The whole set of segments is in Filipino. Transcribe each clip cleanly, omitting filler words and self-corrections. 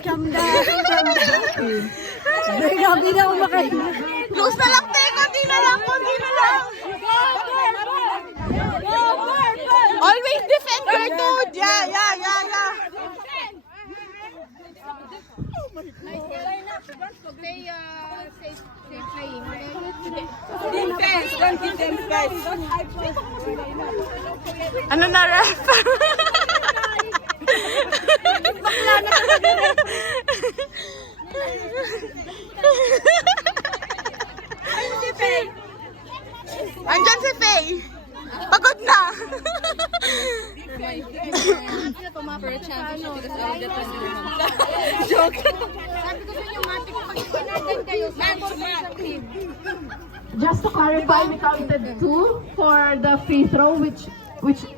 Calm down. Grabe na umakain. Close na lang, te. Konti na lang. Always defend Gertrude. Yeah. Defense. Don't give them guys. Ano na, ref? Andyan si Faye. Pagod na. Joke. Just to clarify, we counted 2 for the free throw, which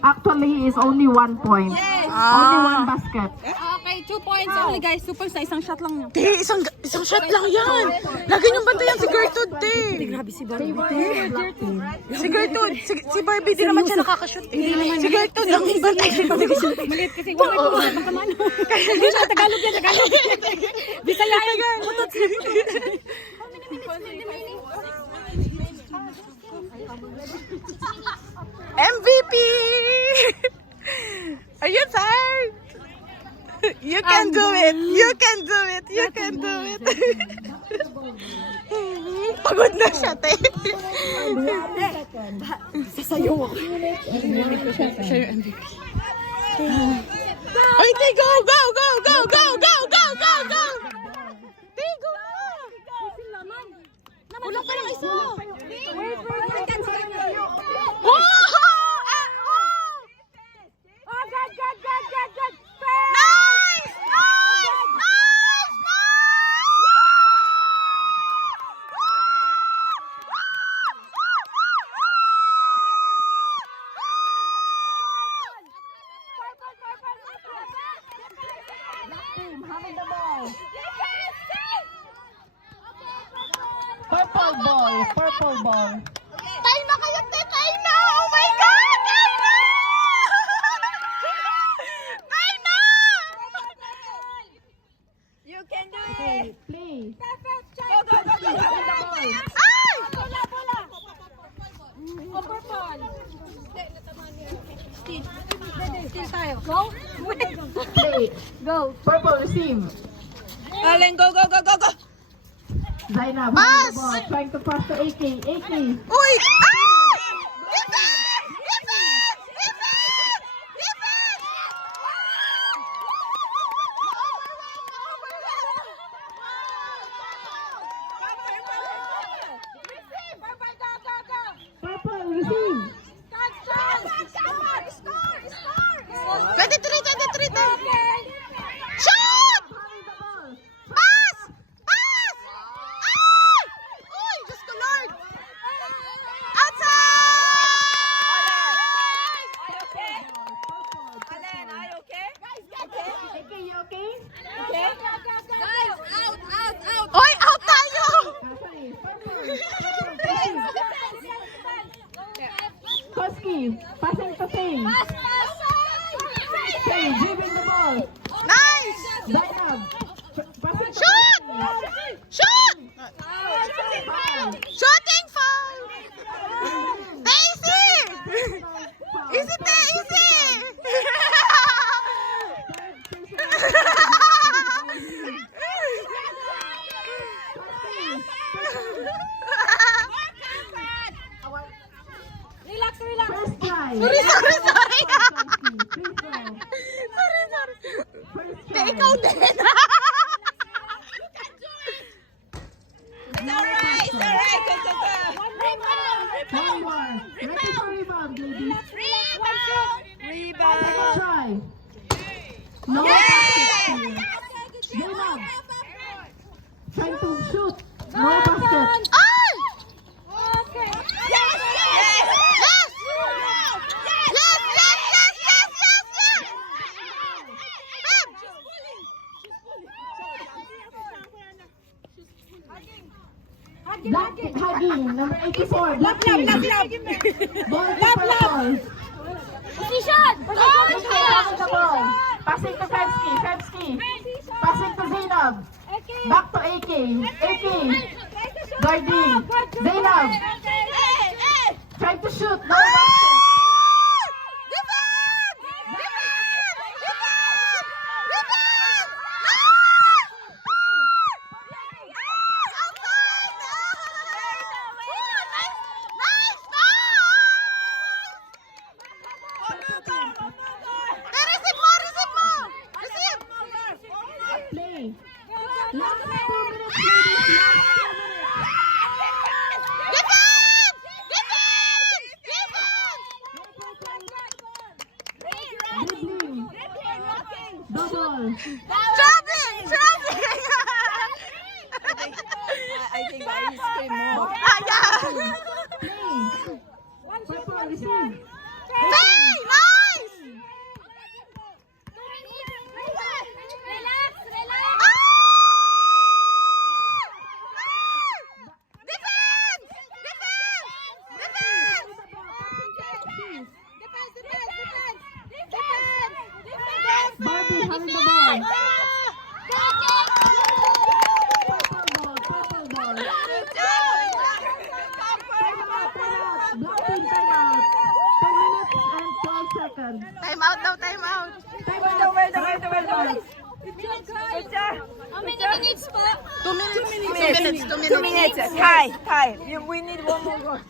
actually is only 1 point. Yes. Only 1 basket. Okay, 2 points only guys. 2 points na isang shot lang niya. Te, isang shot lang yan. Lagi niyong bantayan si Gertrude, te. Grabe si Barbie. Si Gertrude. Si Barbie, di naman siya nakakashoot. Si Gertrude lang yung bantayan. Maliit kasi wala ko sa pagkamano. Hindi siya Tagalog yan. Bisaya yan. Mutot siya. MVP! Are you tired? You can do it. Pagod na siya, te. Sasayaw ako. Siya yung MVP. Ay, te, go! Te, go na! Kulang pa lang isa. Purple ball. Tayo na kayo, te! Tayo na! Oh my God! Tayo na! Tayo na! You can do Okay, play. Ay! Steal tayo. Go? Play. Go. Purple, receive. Alin, go! Zainab, Pass! having the ball, trying to pass to AK. Uy! Ay! Defense! Purple, receive. 23, te! Shoot! Having the ball. Pass! Ay! Uy! Diyos ko, Lord! Outside! AK, you okay? Uy! Out tayo! Okay, Koski, passing to Faye. Faye, dribbling the ball. Nice! Zainab, passing to Shoot! Koski. Shoot! Foul. Shooting foul! Daisy! Easy, te! Easy! First try. Sorry! Free throw. Sorry! First Te, try. ikaw din! One more. Ready for rebound, ladies. Rebound! Second try. No basket. Zainab, trying to shoot. No basket. Ay! Yes! Black hugging, number 84. Black team. Ball to purple. Position! Passing to Fevsky. Passing to Zainab. Back to AK. AK. Guarding. Zainab. Try to shoot. No basket. Play. Last 2 minutes, ladies. Dribbling. Double. I think I scream more. Play. Purple, receive. Barbie, having the ball. Purple ball. Black team, time out. 10 minutes and 12 seconds. Time out daw, time out. How many minutes pa? 2 minutes. 2 minutes. Tie. We need one more goal.